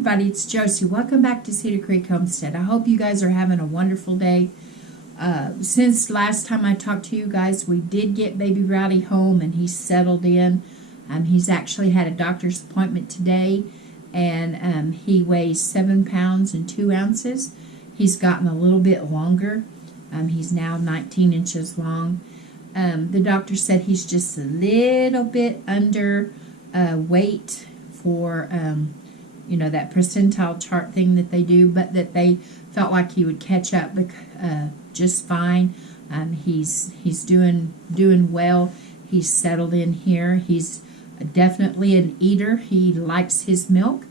everybody, it's Josie. Welcome back to Cedar Creek Homestead. I hope you guys are having a wonderful day. Since last time I talked to you guys, we did get baby Rowdy home and he's settled in. He's actually had a doctor's appointment today, and he weighs 7 pounds and 2 ounces. He's gotten a little bit longer. He's now 19 inches long. The doctor said he's just a little bit under weight for that percentile chart thing that they do, but that they felt like he would catch up just fine. He's doing well. He's settled in here. He's definitely an eater. He likes his milk,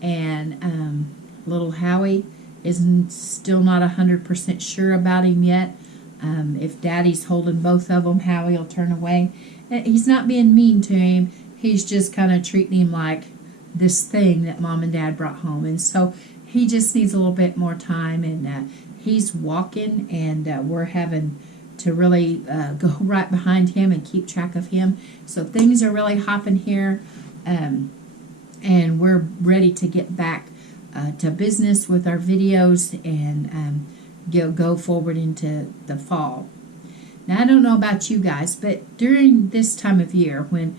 and little Howie isn't still not 100% sure about him yet. If Daddy's holding both of them, Howie will turn away. He's not being mean to him. He's just kind of treating him like this thing that Mom and Dad brought home. And so he just needs a little bit more time. And he's walking, and we're having to really go right behind him and keep track of him. So things are really hopping here. And we're ready to get back to business with our videos and go forward into the fall. Now, I don't know about you guys, but during this time of year when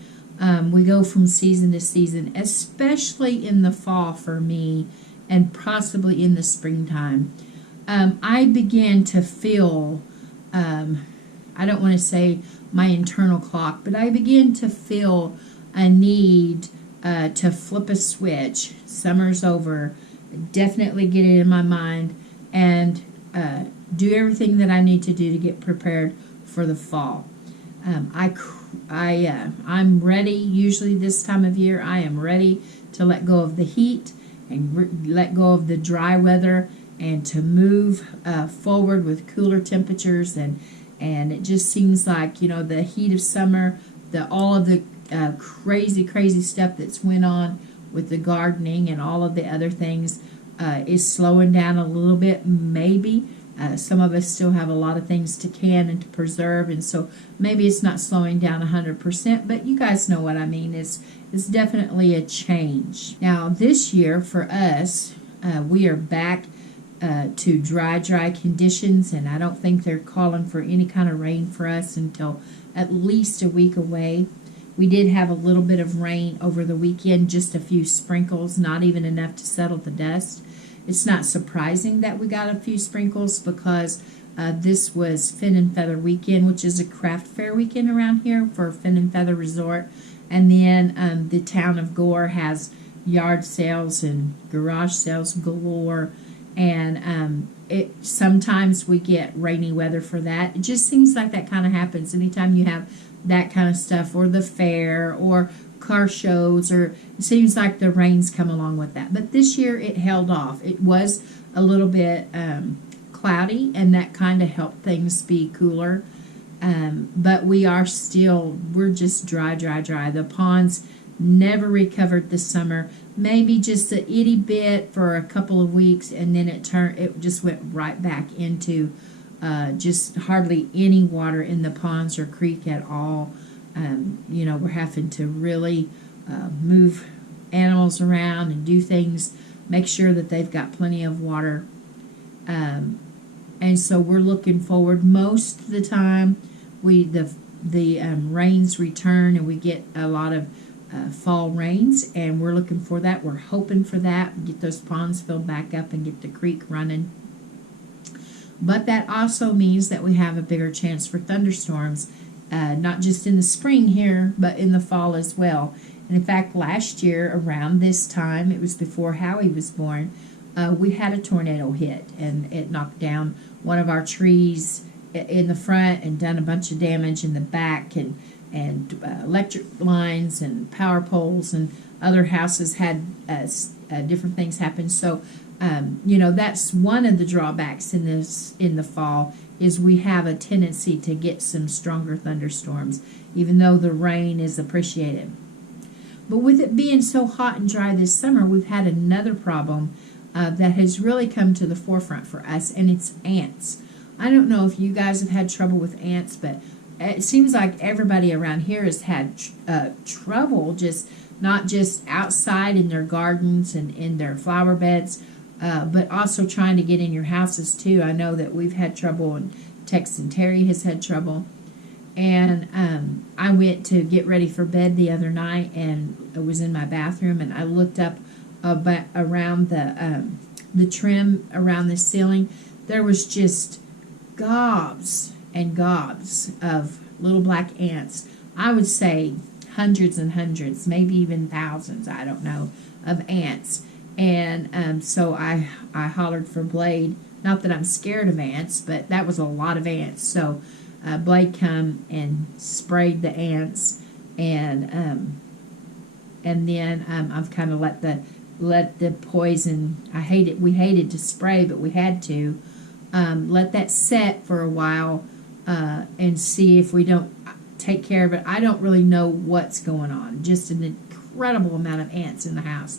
we go from season to season, especially in the fall for me and possibly in the springtime, I began to feel, I don't want to say my internal clock, but I begin to feel a need to flip a switch. Summer's over. Definitely get it in my mind and do everything that I need to do to get prepared for the fall. I'm ready. Usually this time of year, I am ready to let go of the heat and let go of the dry weather and to move forward with cooler temperatures. And it just seems like, the heat of summer, all of the crazy stuff that's went on with the gardening and all of the other things is slowing down a little bit, maybe. Some of us still have a lot of things to can and to preserve, and so maybe it's not slowing down 100%, but you guys know what I mean. It's definitely a change. Now, this year for us, we are back to dry conditions, and I don't think they're calling for any kind of rain for us until at least a week away. We did have a little bit of rain over the weekend, just a few sprinkles, not even enough to settle the dust. It's not surprising that we got a few sprinkles because this was Fin and Feather weekend, which is a craft fair weekend around here for Fin and Feather Resort. And then the town of Gore has yard sales and garage sales galore. And sometimes we get rainy weather for that. It just seems like that kind of happens anytime you have that kind of stuff, or the fair, or car shows, or it seems like the rains come along with that. But this year it held off. It was a little bit cloudy, and that kind of helped things be cooler. But we're just dry. The ponds never recovered this summer. Maybe just a itty bit for a couple of weeks, and then it just went right back into just hardly any water in the ponds or creek at all. We're having to really move animals around and do things, make sure that they've got plenty of water. And so we're looking forward. Most of the time, the rains return, and we get a lot of fall rains, and we're looking for that. We're hoping for that, get those ponds filled back up and get the creek running. But that also means that we have a bigger chance for thunderstorms, not just in the spring here, but in the fall as well. And in fact, last year around this time, it was before Howie was born, we had a tornado hit, and it knocked down one of our trees in the front and done a bunch of damage in the back, and electric lines and power poles, and other houses had different things happen. So that's one of the drawbacks in the fall, is we have a tendency to get some stronger thunderstorms, even though the rain is appreciated. But with it being so hot and dry this summer, we've had another problem that has really come to the forefront for us, and it's ants. I don't know if you guys have had trouble with ants, but it seems like everybody around here has had trouble just not just outside in their gardens and in their flower beds, but also trying to get in your houses too. I know that we've had trouble, and Tex and Terry has had trouble. And I went to get ready for bed the other night, and I was in my bathroom, and I looked up around the trim around the ceiling. There was just gobs and gobs of little black ants. I would say hundreds and hundreds, maybe even thousands, I don't know, of ants. And so I hollered for Blade. Not that I'm scared of ants, but that was a lot of ants. So Blade come and sprayed the ants, and then I've kind of let the poison. We hated to spray, but we had to let that set for a while and see if we don't take care of it. I don't really know what's going on. Just an incredible amount of ants in the house.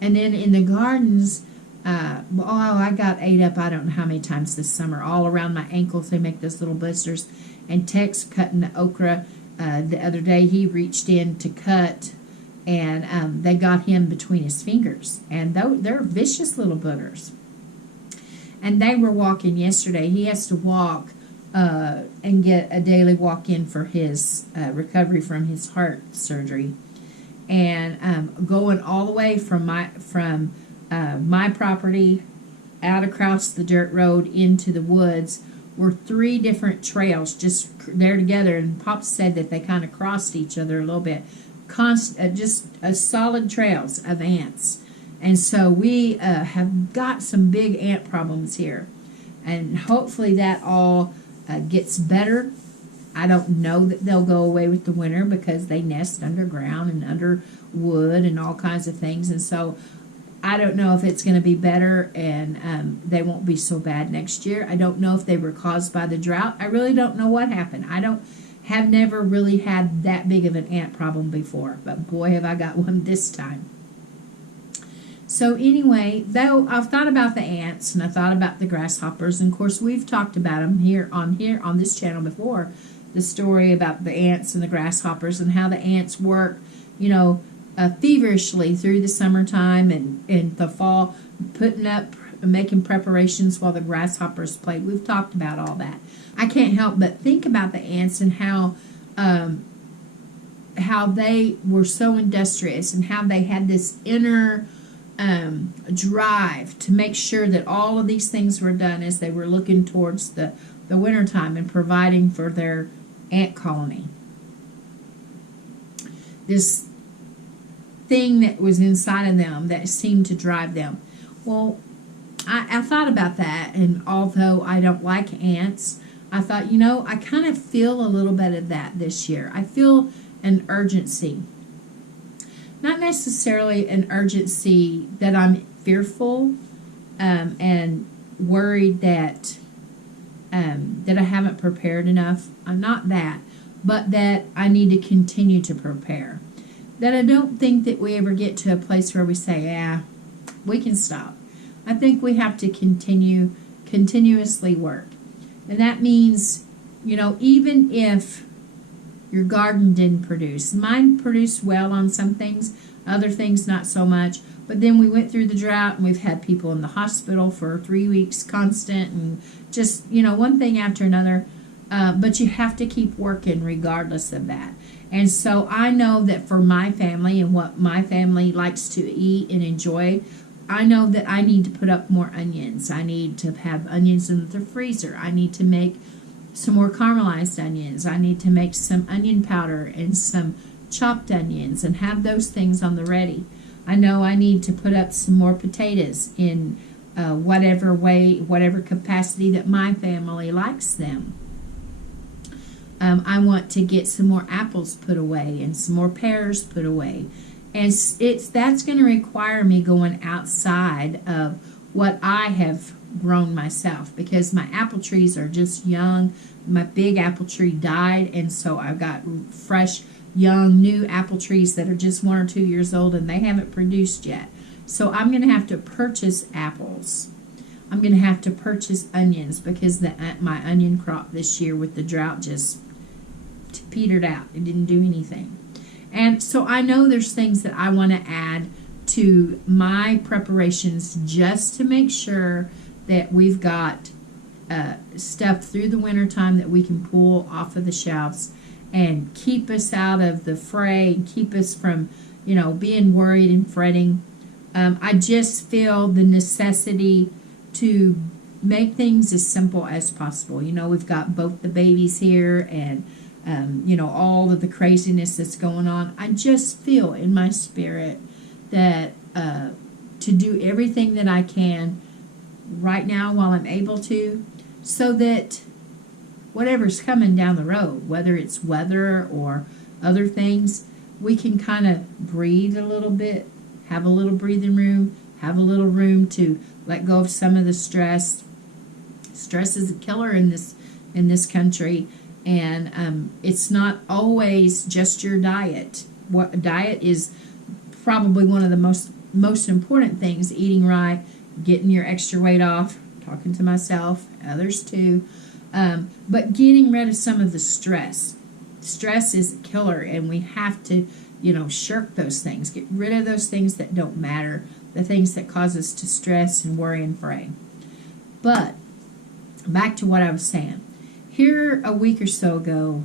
And then in the gardens, I got ate up I don't know how many times this summer. All around my ankles, they make those little blisters. And Tex cutting the okra the other day, he reached in to cut, and they got him between his fingers. And they're vicious little boogers. And they were walking yesterday. He has to walk and get a daily walk-in for his recovery from his heart surgery. And going all the way from my property out across the dirt road into the woods were 3 different trails just there together. And Pop said that they kind of crossed each other a little bit. Just solid trails of ants. And so we have got some big ant problems here. And hopefully that all gets better. I don't know that they'll go away with the winter because they nest underground and under wood and all kinds of things. And so I don't know if it's going to be better, and they won't be so bad next year. I don't know if they were caused by the drought. I really don't know what happened. Have never really had that big of an ant problem before, but boy, have I got one this time. So anyway, though I've thought about the ants and I thought about the grasshoppers, and of course we've talked about them here on this channel before, the story about the ants and the grasshoppers and how the ants work, feverishly through the summertime and the fall, making preparations while the grasshoppers played. We've talked about all that. I can't help but think about the ants and how they were so industrious and how they had this inner drive to make sure that all of these things were done as they were looking towards the wintertime and providing for their ant colony. This thing that was inside of them that seemed to drive them. Well, I thought about that, and although I don't like ants, I thought, I kind of feel a little bit of that this year. I feel an urgency. Not necessarily an urgency that I'm fearful and worried that I haven't prepared enough. I'm not that, but that I need to continue to prepare. That I don't think that we ever get to a place where we say, we can stop. I think we have to continuously work. And that means, even if your garden didn't produce. Mine produced well on some things, other things not so much. But then we went through the drought, and we've had people in the hospital for 3 weeks constant, and just, one thing after another. But you have to keep working regardless of that. And so I know that for my family and what my family likes to eat and enjoy, I know that I need to put up more onions. I need to have onions in the freezer. I need to make some more caramelized onions. I need to make some onion powder and some chopped onions and have those things on the ready. I know I need to put up some more potatoes in whatever capacity that my family likes them. I want to get some more apples put away and some more pears put away. And that's going to require me going outside of what I have grown myself, because my apple trees are just young. My big apple tree died, and so I've got fresh, young, new apple trees that are just 1 or 2 years old, and they haven't produced yet. So I'm going to have to purchase apples. I'm going to have to purchase onions, because my onion crop this year with the drought just petered out. It didn't do anything. And so I know there's things that I want to add to my preparations just to make sure that we've got stuff through the winter time that we can pull off of the shelves and keep us out of the fray and keep us from, being worried and fretting. I just feel the necessity to make things as simple as possible. We've got both the babies here and, all of the craziness that's going on. I just feel in my spirit that to do everything that I can right now while I'm able to, so that whatever's coming down the road, whether it's weather or other things, we can kind of breathe a little bit, have a little breathing room, have a little room to let go of some of the stress. Stress is a killer in this country, and it's not always just your diet. What diet is probably one of the most important things: eating right, getting your extra weight off. Talking to myself, others too, but getting rid of some of the stress. Stress is a killer, and we have to, shirk those things. Get rid of those things that don't matter, the things that cause us to stress and worry and fray. But back to what I was saying. Here a week or so ago,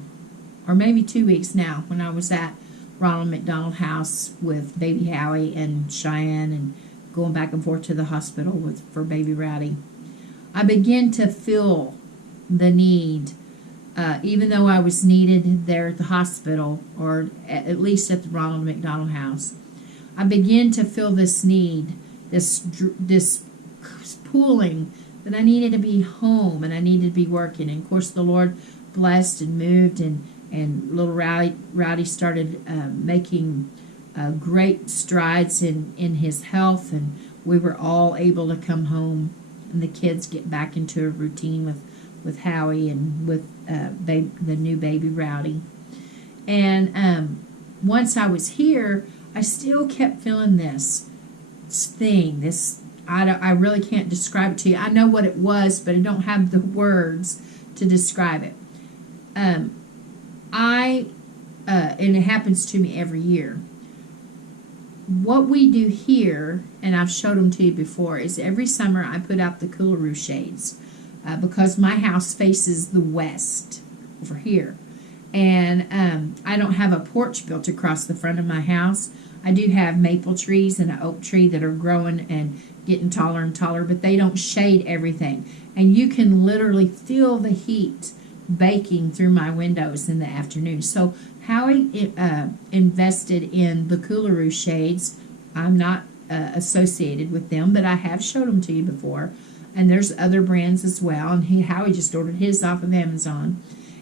or maybe 2 weeks now, when I was at Ronald McDonald House with baby Howie and Cheyenne and going back and forth to the hospital for baby Rowdy, I began to feel the need, even though I was needed there at the hospital, or at least at the Ronald McDonald House. I began to feel this need, this pulling, that I needed to be home and I needed to be working. And of course the Lord blessed and moved, and little Rowdy started making great strides in his health, and we were all able to come home and the kids get back into a routine with Howie and with the new baby Rowdy. And once I was here, I still kept feeling this thing, I really can't describe it to you. I know what it was, but I don't have the words to describe it. And it happens to me every year. What we do here, and I've showed them to you before, is every summer I put out the coolaroo shades because my house faces the west over here. And I don't have a porch built across the front of my house. I do have maple trees and an oak tree that are growing and getting taller and taller, but they don't shade everything. And you can literally feel the heat baking through my windows in the afternoon. So Howie invested in the coolaroo shades. I'm not associated with them, but I have showed them to you before. And there's other brands as well. And Howie just ordered his off of Amazon.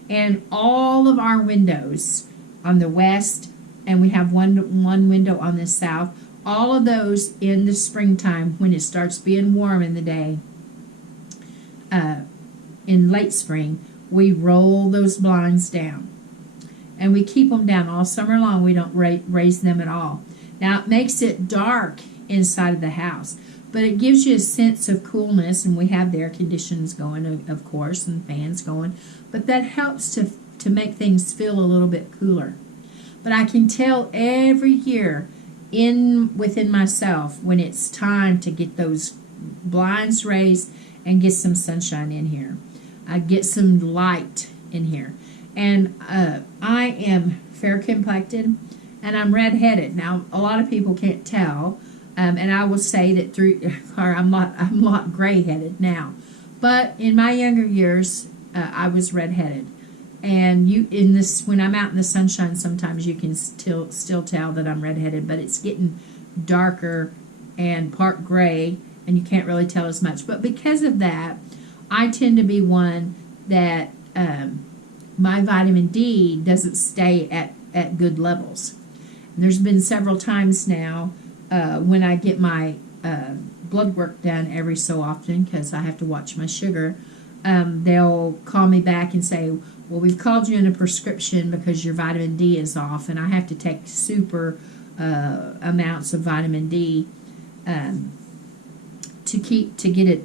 And all of our windows on the west, and we have one window on the south, all of those in the springtime when it starts being warm in the day, in late spring, we roll those blinds down. And we keep them down all summer long. We don't raise them at all. Now, it makes it dark inside of the house, but it gives you a sense of coolness, and we have the air conditions going, of course, and fans going, but that helps to make things feel a little bit cooler. But I can tell every year within myself when it's time to get those blinds raised and get some sunshine in here. I get some light in here. And I am fair complected and I'm redheaded. Now, a lot of people can't tell, and I will say that I'm a lot gray-headed now. But in my younger years, I was redheaded. And when I'm out in the sunshine, sometimes you can still tell that I'm redheaded, but it's getting darker and part gray, and you can't really tell as much. But because of that, I tend to be one that my vitamin D doesn't stay at good levels. And there's been several times now when I get my blood work done every so often, because I have to watch my sugar, they'll call me back and say, well, we've called you in a prescription because your vitamin D is off, and I have to take super amounts of vitamin D to get it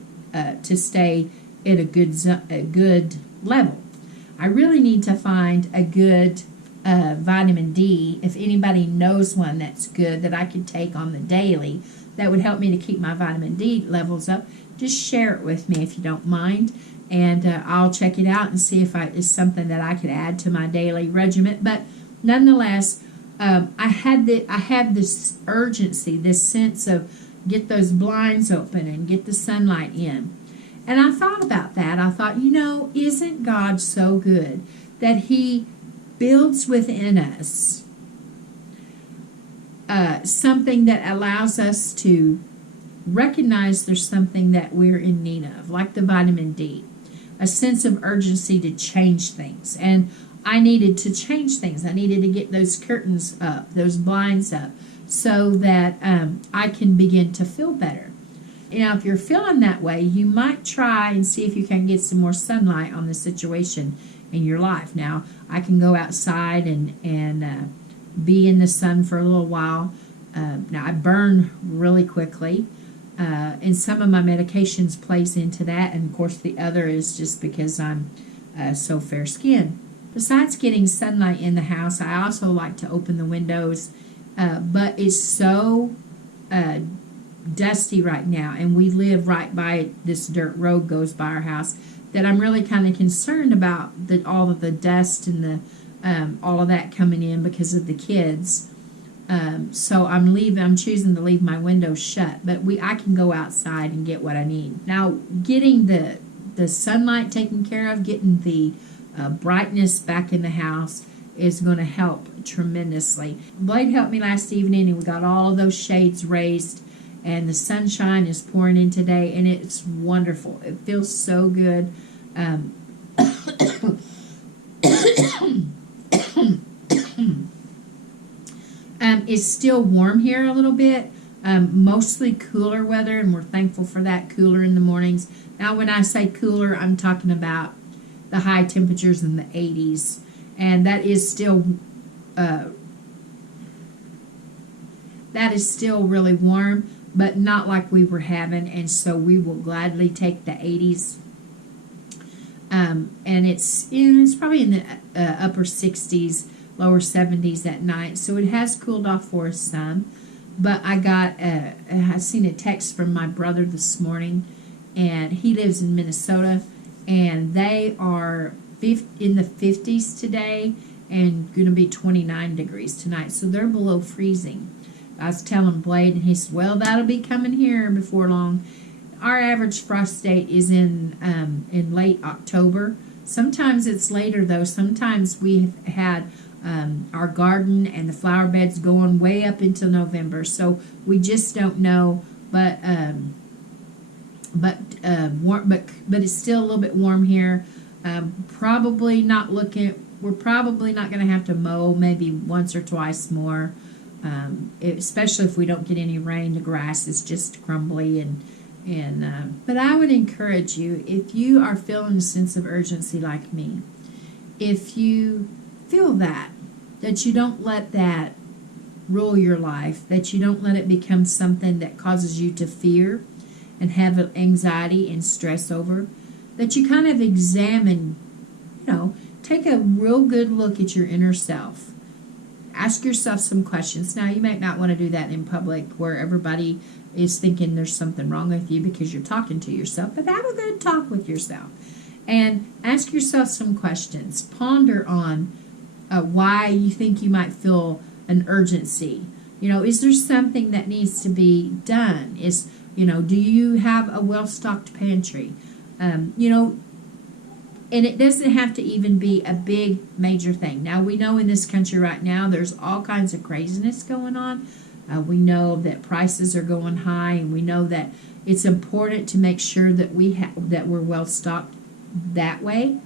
to stay at a good level. I really need to find a good vitamin D. If anybody knows one that's good that I could take on the daily, that would help me to keep my vitamin D levels up, just share it with me if you don't mind. And I'll check it out and see if it's something that I could add to my daily regimen. But nonetheless, I had this urgency, this sense of get those blinds open and get the sunlight in. And I thought about that. I thought, isn't God so good that He builds within us something that allows us to recognize there's something that we're in need of, like the vitamin D, a sense of urgency to change things. And I needed to change things. I needed to get those curtains up, those blinds up, so that I can begin to feel better. If you're feeling that way, you might try and see if you can get some more sunlight on the situation in your life. Now, I can go outside and be in the sun for a little while. Now, I burn really quickly, and some of my medications plays into that, and of course the other is just because I'm so fair-skinned. Besides getting sunlight in the house, I also like to open the windows, but it's so dusty right now, and we live right by this dirt road goes by our house, that I'm really kind of concerned about all of the dust and all of that coming in because of the kids. So I'm choosing to leave my windows shut, but I can go outside and get what I need. Now, getting the sunlight taken care of, getting the brightness back in the house is going to help tremendously. Blade helped me last evening, and we got all of those shades raised, and the sunshine is pouring in today, and it's wonderful. It feels so good. It's still warm here a little bit, mostly cooler weather, and we're thankful for that, cooler in the mornings. Now, when I say cooler, I'm talking about the high temperatures in the 80s, and that is still really warm, but not like we were having, and so we will gladly take the 80s. And it's probably in the upper 60s, lower 70s at night, so it has cooled off for us some. But I seen a text from my brother this morning, and he lives in Minnesota, and they are in the 50s today and going to be 29 degrees tonight, so they're below freezing. I was telling Blade, and he said, well, that'll be coming here before long. Our average frost date is in late October. Sometimes it's later, though. Sometimes we've had our garden and the flower beds going way up into November, so we just don't know. But it's still a little bit warm here. We're probably not going to have to mow maybe once or twice more. Especially if we don't get any rain, the grass is just crumbly but I would encourage you, if you are feeling a sense of urgency like me, if you feel that you don't let that rule your life, that you don't let it become something that causes you to fear and have anxiety and stress over, that you kind of examine, take a real good look at your inner self. Ask yourself some questions. Now, you might not want to do that in public where everybody is thinking there's something wrong with you because you're talking to yourself, but have a good talk with yourself and ask yourself some questions. Ponder on why you think you might feel an urgency. Is there something that needs to be done? Do you have a well-stocked pantry? And it doesn't have to even be a big major thing. Now, we know in this country right now there's all kinds of craziness going on. We know that prices are going high, and we know that it's important to make sure that we're well stocked that way.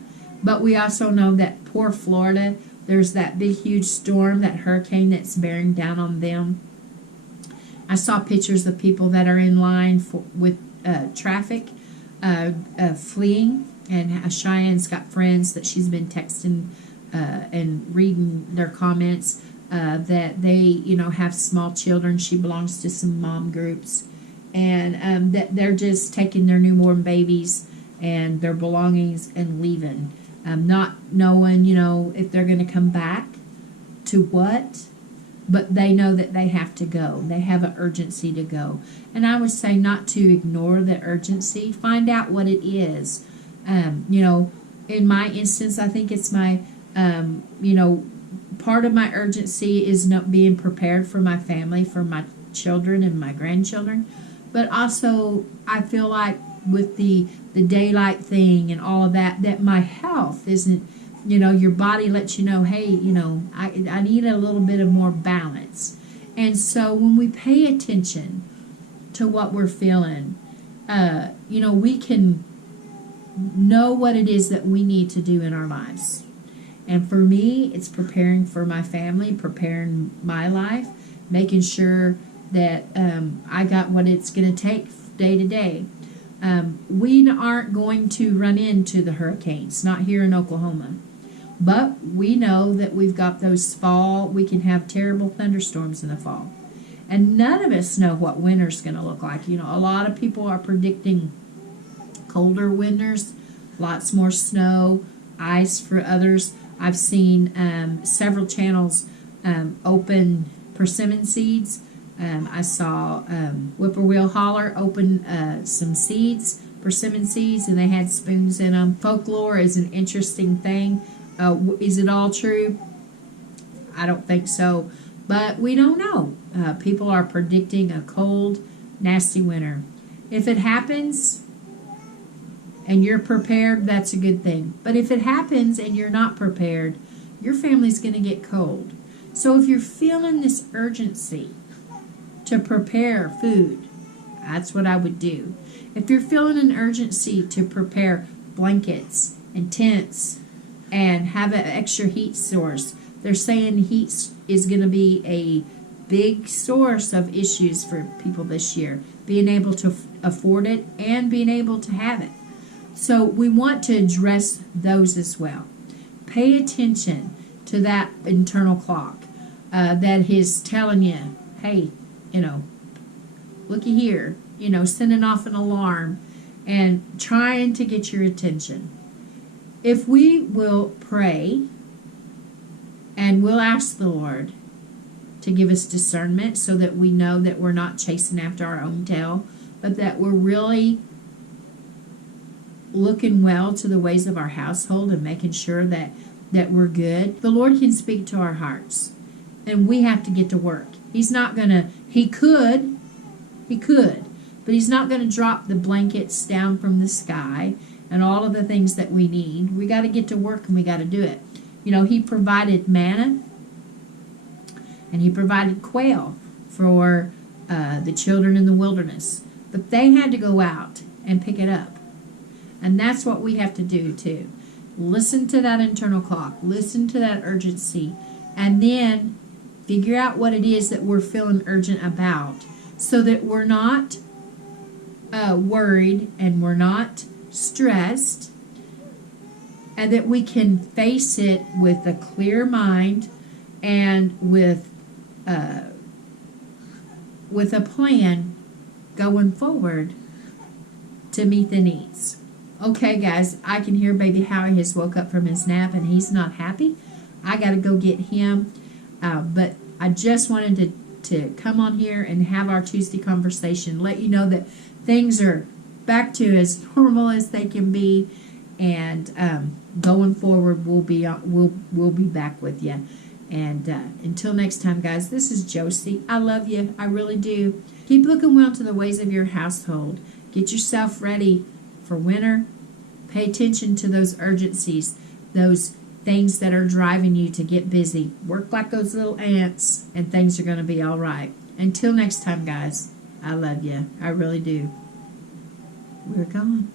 But we also know that poor Florida, there's that big huge storm, that hurricane that's bearing down on them. I saw pictures of people that are in line with traffic fleeing. And Cheyenne's got friends that she's been texting and reading their comments that they, have small children. She belongs to some mom groups. And that they're just taking their newborn babies and their belongings and leaving. Not knowing, if they're going to come back. to what, but they know that they have to go. They have an urgency to go. And I would say not to ignore the urgency. Find out what it is. In my instance, I think it's my, part of my urgency is not being prepared for my family, for my children and my grandchildren. But also, I feel like with the daylight thing and all of that, that my health isn't, your body lets you know, hey, I need a little bit of more balance. And so when we pay attention to what we're feeling, we can know what it is that we need to do in our lives. And for me, it's preparing for my family, preparing my life, making sure that I got what it's going to take day to day. We aren't going to run into the hurricanes, not here in Oklahoma. But we know that we've got those fall, we can have terrible thunderstorms in the fall. And none of us know what winter's going to look like. A lot of people are predicting colder winters, lots more snow, ice for others. I've seen several channels open persimmon seeds. I saw Whippoorwill Holler open some seeds, persimmon seeds, and they had spoons in them. Folklore is an interesting thing. Is it all true? I don't think so, but we don't know. People are predicting a cold, nasty winter. If it happens and you're prepared, that's a good thing. But if it happens and you're not prepared, your family's going to get cold. So if you're feeling this urgency to prepare food, that's what I would do. If you're feeling an urgency to prepare blankets and tents and have an extra heat source, they're saying heat is going to be a big source of issues for people this year, being able to afford it and being able to have it. So we want to address those as well. Pay attention to that internal clock that is telling you, hey, looky here, sending off an alarm and trying to get your attention. If we will pray and we'll ask the Lord to give us discernment so that we know that we're not chasing after our own tail, but that we're really looking well to the ways of our household and making sure that we're good, the Lord can speak to our hearts. And we have to get to work. He's not going to, he could, but he's not going to drop the blankets down from the sky and all of the things that we need. We got to get to work and we got to do it. He provided manna and he provided quail for the children in the wilderness. But they had to go out and pick it up. And that's what we have to do too. Listen to that internal clock. Listen to that urgency. And then figure out what it is that we're feeling urgent about so that we're not worried and we're not stressed, and that we can face it with a clear mind and with a plan going forward to meet the needs. Okay, guys, I can hear baby Howie has woke up from his nap and he's not happy. I got to go get him. But I just wanted to come on here and have our Tuesday conversation, let you know that things are back to as normal as they can be, and going forward we'll be back with you. And until next time, guys, this is Josie. I love you. I really do. Keep looking well to the ways of your household. Get yourself ready for winter. Pay attention to those urgencies, those things that are driving you to get busy. Work like those little ants, and things are going to be all right. Until next time, guys, I love you. I really do. We're gone.